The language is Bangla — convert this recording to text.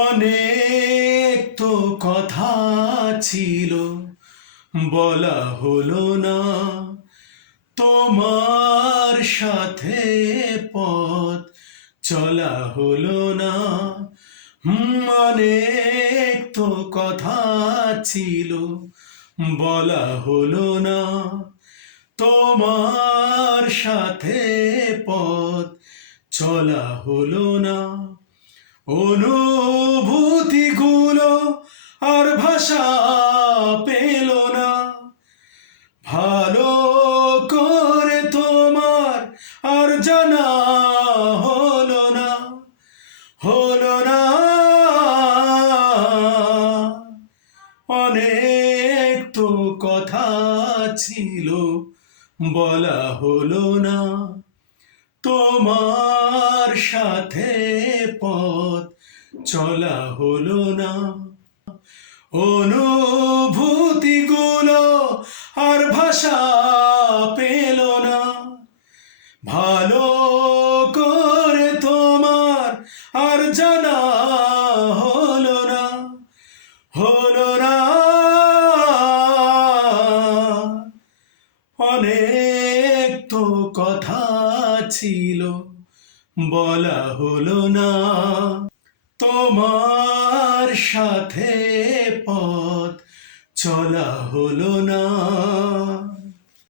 অনেক তো কথা ছিল, বলা হলো না। তোমার সাথে পথ চলা হলো না। অনেক তো কথা ছিল, বলা হলো না। তোমার সাথে পথ চলা হলো না। অনুভূতিগুলো আর ভাষা পেল না। ভালো করে তোমার আর জানা হলো না, হলো না। অনেক তো কথা ছিল, বলা হলো না। তোমার সাথে পথ চলা হলো না। অনুভূতিগুলো আর ভাষা পেল না। ভালো করে তোমার আর জানা হলো না, হলো না। অনেক তো কথা ছিল, বলা হলো না। তোমার সাথে পথ চলা হলো না।